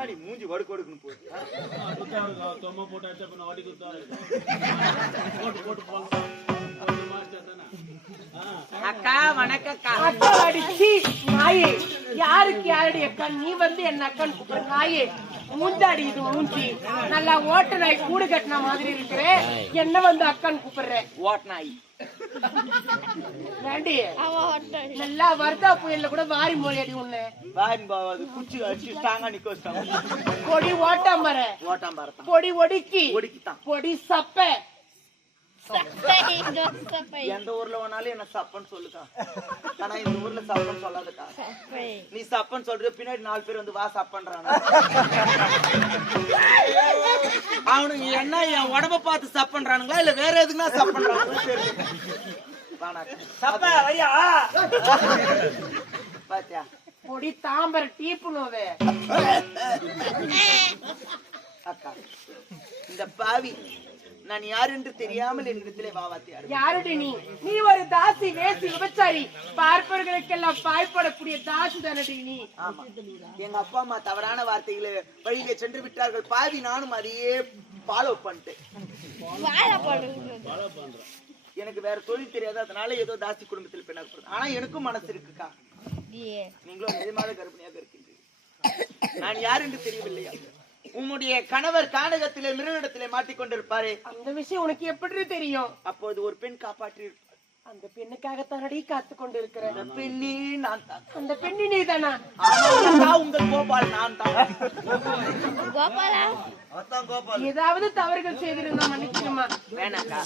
முன்னாடி மூஞ்சி வடுக்கு வடுக்குன்னு போகுது. தொம்மை போட்டு அடிச்சா பின்ன வட்டி போட்டு போட்டு அக்கா வணக்கக்கா அக்கா அடிச்சி. நாயே யாருக்கு யாருடைய அக்கா? நீ வந்து என்ன அக்கான்னு கூப்பிடுற நாயே மூஞ்சாடி இது மூஞ்சி. நல்லா ஓட்ட நாய் கூடு கட்டின மாதிரி இருக்கிற. என்ன வந்து அக்கான்னு கூப்பிடுற? ஓட் நாய். நல்லா வர்தா புயல்ல கூட வாரி மொழியடி உன்னை. வாயின் பாவாது குச்சி அடிச்சு ஸ்ட்ராங்கா நிக்க வச்சிட்டாங்க பொடி ஓட்டாமற ஓட்டாம் பாரத்தான் பொடி ஒடுக்கி. ஒடுக்கித்தான். பொடி சப்ப. எந்த ஊர்ல வேணாலும் என்ன சப்பன்னு சொல்லுக்கா. ஆனா இந்த ஊர்ல சப்பன்னு சொல்லாதக்கா. நீ சப்பன்னு சொல்ற பின்னாடி நாலு பேர் வந்து வா சப்பன்றாங்க. அவனுங்க என்ன என் உடம்ப பார்த்து சப்பன்றானுங்களா? இல்ல வேற எதுக்குன்னா சப்பன்றானுங்களா. சப்ப வரியா பாத்தியா? பொடி தாம்பர டீப்புனோவே அக்கா இந்த பாவி நான் யார் என்று தெரியாமல் என்னிடத்திலே வாவாத்தியாரு யாருடி நீ? நீ ஒரு தாசி வேசி விபச்சாரி. பார்ப்பவர்களுக்கெல்லாம் பாய்ப்படக்கூடிய தாசி தானடி நீ. எங்க அப்பா அம்மா தவறான வார்த்தைகளை வழியிலே சென்று விட்டார்கள். பாவி நானும் அதையே ஃபாலோ பண்ணிட்டேன். எனக்கு வேற தொழில் தெரியாது. அதனால ஏதோ தாசி குடும்பத்தில் பெண்ணாக. ஆனா எனக்கும் மனசு இருக்குக்கா. நீங்களும் நிஜமாக கர்ப்பிணியாக இருக்கீங்க நான் யார் என்று தெரியவில்லையா? உம்முடைய கணவர் கானகத்திலே மிருகத்திலே மாட்டிக்கொண்டிருப்பாரே. அந்த விஷயம் உனக்கு எப்படி தெரியும்? அப்போது ஒரு பெண் காப்பாற்றி அந்த பெண்ணுக்காகத்தானடி காத்து கொண்டு இருக்கிற அந்த பெண்ணே நான் தான். அந்த பெண்ணு நீதானா? ஆமா, உங்கள் கோபால் நான் தான். அதான் கோபால். ஏதாவது தவறுகள் செய்திருந்தா மன்னிக்கணுமா வேணாக்கா.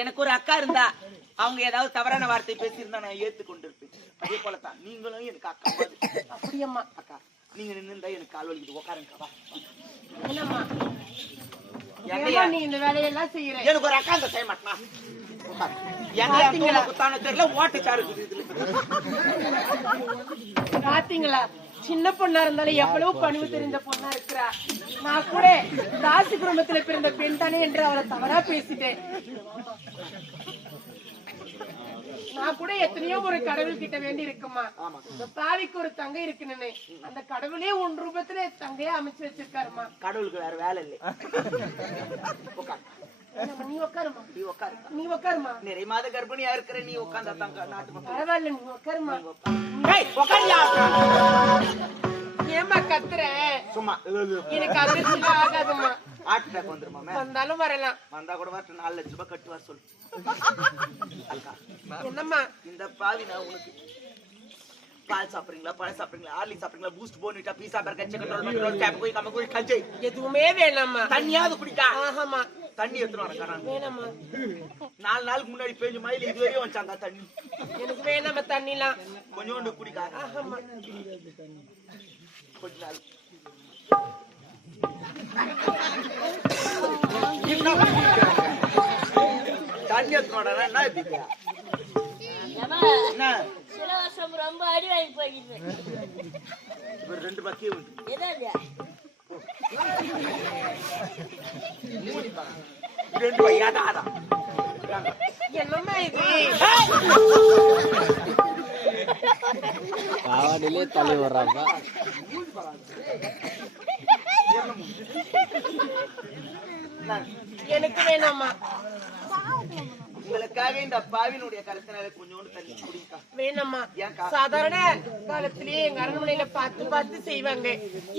எனக்கு ஒரு அக்கா இருந்தா அவங்க ஏதாவது தவறான வார்த்தை பேசியிருந்தா நான் ஏத்து கொண்டிருப்பேன் அதே போலதான் நீங்களும் எனக்கு அக்கா அப்படியம்மா. அக்கா நீங்க நின்னுந்தா எனக்கு கால் வலிக்குது. உட்காருங்க நீ இந்த வேலையெல்லாம் செய்யற? எனக்கு ஒரு அக்கா செய்ய மாட்டா எங்க குத்தான தெரியல ஓட்டு சாரு இதுல பாத்தீங்களா சின்ன பொண்ணா இருந்தாலும் எவ்வளவு பணிவு தெரிந்த பொண்ணா இருக்கிறா? நான் கூட தாசி குடும்பத்துல பிறந்த பெண் தானே என்று அவளை தவறா பேசிட்டேன். நான் கூட எத்தனையோ ஒரு கடவுள் கிட்ட வேண்டி இருக்குமா இந்த பாவிக்கு ஒரு தங்கை இருக்குன்னு. அந்த கடவுளே உன் ரூபத்துல தங்கையா அமைச்சு வச்சிருக்காருமா கடவுளுக்கு வேற வேலை இல்லை நீ உட்காருமா நீ உட்காரு. நீ உட்காருமா நிறைய மாத கர்ப்பிணியா இருக்கிற நீ உட்காந்தா தான் நாட்டு பரவாயில்ல நீ உட்காருமா உட்காருயா. ஏமா கத்துற? சும்மா. எனக்கு அதிர்ச்சி ஆகாதுமா ஹார்ட் அட்டாக் வந்துருமா வந்தாலும் வரலாம். வந்தா கூட வரட்டும். நாலு லட்சம் ரூபாய் கட்டுவார் சொல்லு. அக்கா என்னம்மா? இந்த பாவி நான் உனக்கு பால் சாப்பிடுறீங்களா பழம் சாப்பிடுறீங்களா ஆர்லி சாப்பிடுறீங்களா boost Bournvita pizza burger chicken roll mutton gap போய் கம்ம போய் கஞ்சை எதுவுமே வேணாம்மா. தண்ணியாவது குடிக்கா ஆஹாமா தண்ணி எடுத்துட்டு வரேன் நான் வேணாம்மா. நாலு நாளுக்கு முன்னாடி பேஞ்சு மயில் இதுவரையும் வச்சாங்க தண்ணி. எனக்கு வேணாம தண்ணிலாம். கொஞ்சோண்டு குடிக்கா. ஆஹாமா கொஞ்ச நாள். தண்ணி எடுத்துட்டு என்ன என்ன சிலவசம் ரொம்ப அடி வாங்கி போயிடுது ரெண்டு ரெண்டு என்னம்மா இது எனக்கு வேணாமா உங்களுக்காக இந்த பாவினுடைய கருத்தினால கொஞ்சோண்டு தண்ணி குடிக்கா வேணாமா? சாதாரண காலத்திலேயே எங்க அரண்மனையில பார்த்து பார்த்து செய்வாங்க.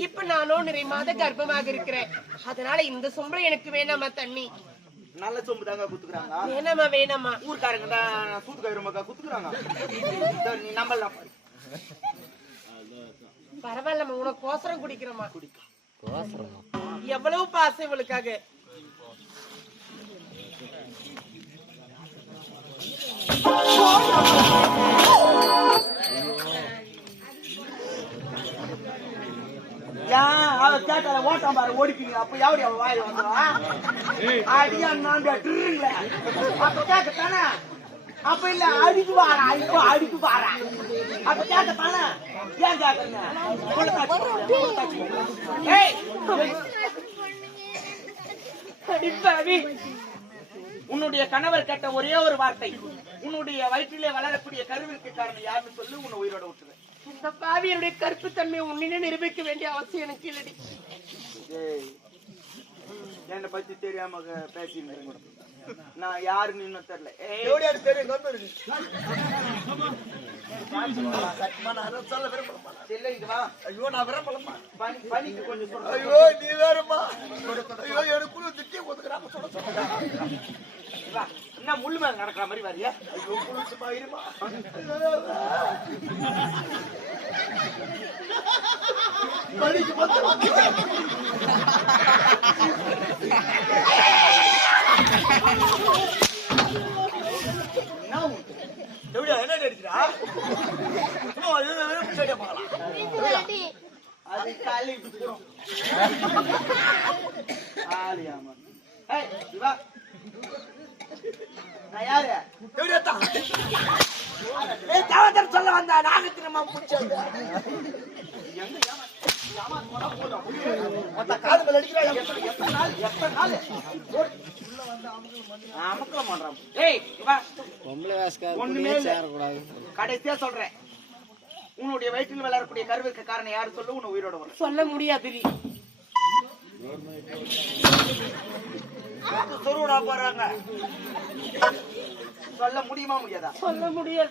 இப்ப நானும் நிறைய மாத கர்ப்பமாக இருக்கிறேன். அதனால இந்த சொம்பளம் எனக்கு வேணாமா தண்ணி. நல்ல சொம்பு தாங்க குத்துக்குறாங்க வேணாமா வேணாமா ஊர்க்காரங்க தான் சூத்து கயிறுமாக்கா குத்துக்குறாங்க. நீ நம்பலாம். பாரு பரவாயில்லம்மா உனக்கு கோசரம் குடிக்கிறோமா கோசரமா எவ்வளவு பாசம் இவளுக்காக? கேட்டால ஓட்டம் பாரு ஓடிப்பீங்க. அப்ப எப்படி அவ வாயில வந்துடும் அடியா நான் அப்ப கேட்கத்தானே அப்ப இல்ல அடிக்கு வாரா இப்போ அடிக்கு வாரா அப்ப கேட்கத்தானே ஏன் கேக்குறீங்க? ஏய் அடிப்பாவி உன்னுடைய கணவர் கேட்ட ஒரே ஒரு வார்த்தை உன்னுடைய வயிற்றிலே வளரக்கூடிய கருவிற்கு காரணம் யாருன்னு சொல்லி உன்னை உயிரோட விட்டுருவேன். இந்த பாவி என்னுடைய கருப்பு தன்மை உன்னிலே நிரூபிக்க வேண்டிய அவசியம் எனக்கு இல்லடி. என்னை பத்தி தெரியாம பேசிட்டு நான் யாருன்னு இன்னும் தெரியல. இருக்கு சத்தியமா நான் அதை சொல்ல விரும்பலம்மா செல்ல இங்க வா ஐயோ நான் பனிக்கு கொஞ்சம் சொல்றேன் ஐயோ நீ வேறம்மா. ஐயோ எனக்குள்ள திட்டி ஒதுக்குறாம சொல்ல சொல்ல. என்ன முள்ளு மேல நடக்கிற மாதிரி வரியா? ஐயோ குளிச்சுமா இருமா என்ன பார்க்கலாம். அது காலி ஆலியாமா ஏய் இங்க வா நான் யாரு? எப்படியா தான் ஏய் தேவதர் சொல்ல வந்தா நாகத்திரமா பிடிச்சது. எங்க ஏமா ஏமா போனா போதும். எத்தனை நாள்? எத்தனை நாள்? அமக்கலம் பண்றான் ஏய் வா பொம்பளை வேஸ்கார ஒண்ணுமே. சேரக்கூடாது கடைசியா சொல்றேன். உன்னுடைய வயிற்றில் வளரக்கூடிய கருவிற்கு காரணம் யாரு சொல்லு? உன்னை உயிரோட வரும். சொல்ல முடியாது சொருவடா போறாங்க சொல்ல முடியுமா முடியாதா? சொல்ல முடியாது.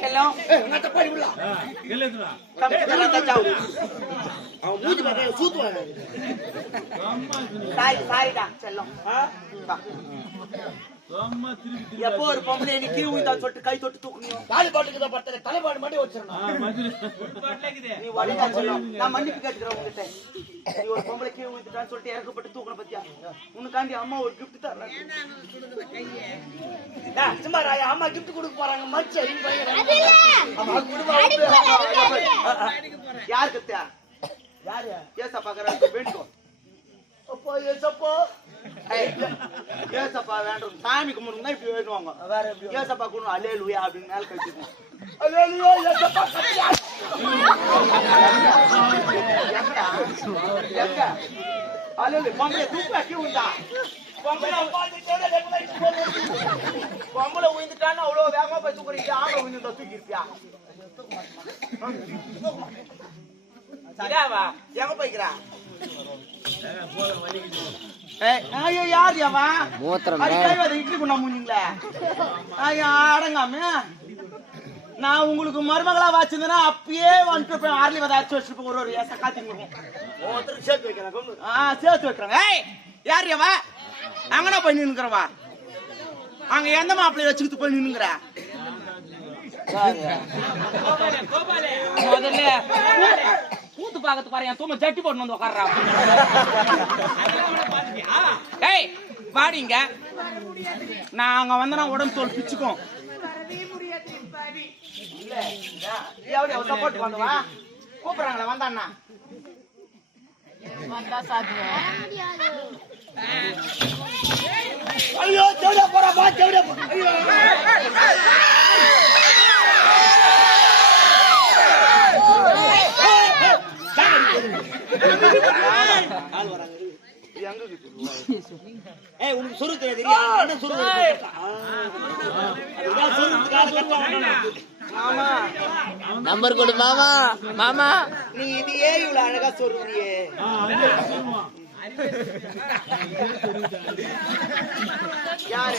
செல்லம் ஏய், உங்கள்ட்ட போய் உள்ள. கம்ப்யூட்டர் தான் சாவு அவன் மூஞ்சி பார்த்தா சூத்துவாங்க. சாரி சாரிடா செல்லம். ஆ? எப்போ ஒரு பொம்பளை நீ கீழ் விழுந்தான்னு சொல்லிட்டு கை தொட்டு தூக்கணும் தாலி பாட்டுக்கு தான் படுத்தல, தலைப்பாடு மட்டும் வச்சிடணும். நீ செல்லம் நான் மன்னிப்பு கேட்டுக்கிறேன் உங்ககிட்ட நீ ஒரு பொம்பளை கீழ் விழுந்துட்டான்னு சொல்லிட்டு இறக்கப்பட்டு தூக்கணும் பத்தியா? உனக்காண்டி அம்மா ஒரு கிஃப்ட் தர்றாங்க. சும்மா ராயா, அம்மா gift கொடுக்க போறாங்க. மச்சி யார் கத்தியா யாரு? ஏசா வேண்டிக்கும் அப்பா, ஏசப்பா. ஏய், ஏசப்பா வேண்டும். சாமி கும்பிடுங்க தான் இப்படி வேண்டுவாங்க வேற எப்படி? ஏசப்பா கும்பிடும் அலே லுயா அப்படின்னு மேல கழிச்சுக்கணும் அல்லேலூயா, ஏசப்பா, கத்தியா. எங்கடா எங்க அலே பொம்பளை தூக்கி விழுந்தா. பொம்பளை பொம்பளை விழுந்துட்டான்னு அவ்வளவு வேகமா போய் தூக்குறீங்க. ஆம்பளை விழுந்துட்டா தூக்கி இருப்பியா? இதாவா? எங்க போய்க்கிறா? ஏய், ஐயோ யார் அவன்? மூத்திரம் அது இட்லி குண்டா மூஞ்சிங்களே. ஐயா அடங்காம. நான் உங்களுக்கு மருமகளா வச்சிருந்தேன்னா அப்பயே வந்துட்டு இருப்பேன் ஆர்லி வத அரைச்சு வச்சிருப்பேன் ஒரு ஒரு காத்திங்க ஒருத்தருக்கு சேர்த்து வைக்கிறேன். ஆ சேர்த்து வைக்கிறேன். ஏய் யார் அவ அங்கனா போய் நின்னுக்கிறவா அங்க எந்த மாப்பிள்ளைய வச்சுக்கிட்டு போய் நின்னுங்கிற முதல்ல கூத்து பாக்கத்து பாரு என் தூம ஜட்டி போட்டு வந்து உட்கார்றா ஏய் பாடிங்க நான் அங்க வந்தனா உடம்பு தோல் பிச்சுக்கும் கூப்பிடுறாங்களே வந்தாண்ணா ஐயோ தேவடியா போறா பா தேவடியா போ ஐயோ எங்க இருக்குது ஏய் உனக்கு சொரு தெரியாது என்ன சொரு நம்பர் கொடு மாமா மாமா நீ இதையே இவ்வளவு அழகா சொல்றியே. யாரு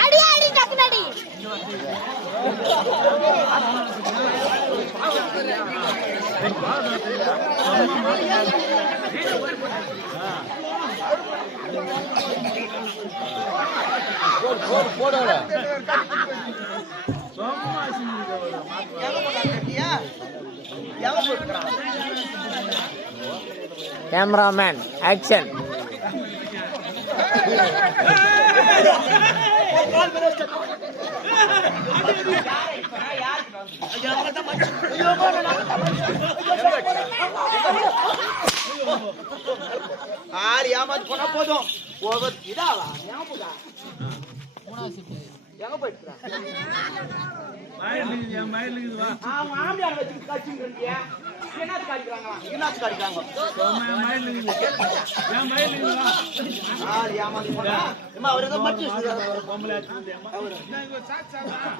அடி அடி டக்குனடி சும்மா சிந்திக்க ஒரு எங்க போட்டான் கட்டியா எங்க போட்டுக்கிறான் கேமராமேன் ஆக்ஷன் ஆறு ஏமாத்தி போனா போதும். ஒவ்வொரு இதாவா? போதா எங்க போயிட்டு மயில் இருக்குது, என் மயில் இருக்குது, வா. அவங்க ஆம்பியார் வச்சு கட்சிங்க என்னத்து காடிக்கிறாங்களா? என்னத்து காடிக்கிறாங்க? சும்மா என் மயில் இருக்குது. என் மயில் இருக்குது, வா. ஆறு ஏமாத்தி போனா? அம்மா அவர் ஏதோ மச்சி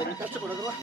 ஒரு